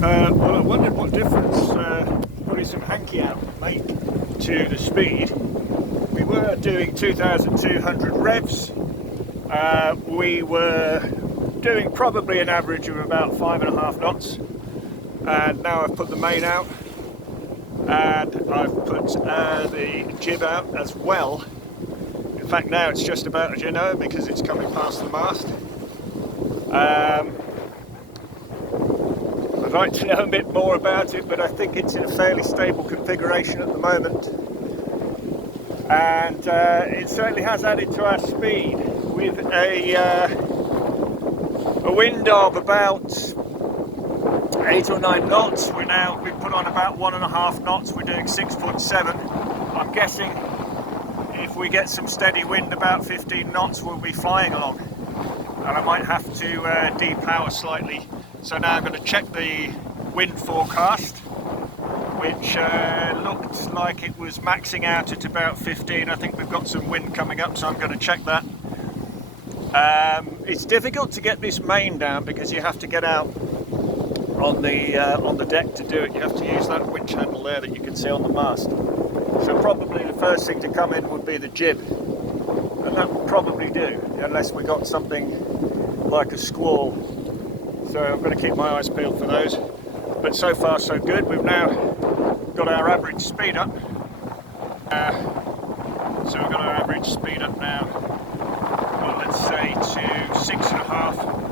Well, I wondered what difference putting some hanky out would make to the speed. We were doing 2,200 revs. We were doing probably an average of about 5.5 knots. And now I've put the main out, and I've put the jib out as well. In fact, now it's just about as you know, because it's coming past the mast. I'd like to know a bit more about it, but I think it's in a fairly stable configuration at the moment. And it certainly has added to our speed with a wind of about 8 or 9 knots. We've put on about 1.5 knots. We're doing 6.7. I'm guessing if we get some steady wind about 15 knots, we'll be flying along. And I might have to depower slightly. So now I'm going to check the wind forecast, which looked like it was maxing out at about 15. I think we've got some wind coming up, so I'm going to check that. It's difficult to get this main down because you have to get out on the deck to do it. You have to use that winch handle there that you can see on the mast. So probably the first thing to come in would be the jib, and that would probably do, unless we got something like a squall. So I'm going to keep my eyes peeled for those. But so far so good. We've now got our average speed up. So we've got our average speed up now, well, let's say to 6.5.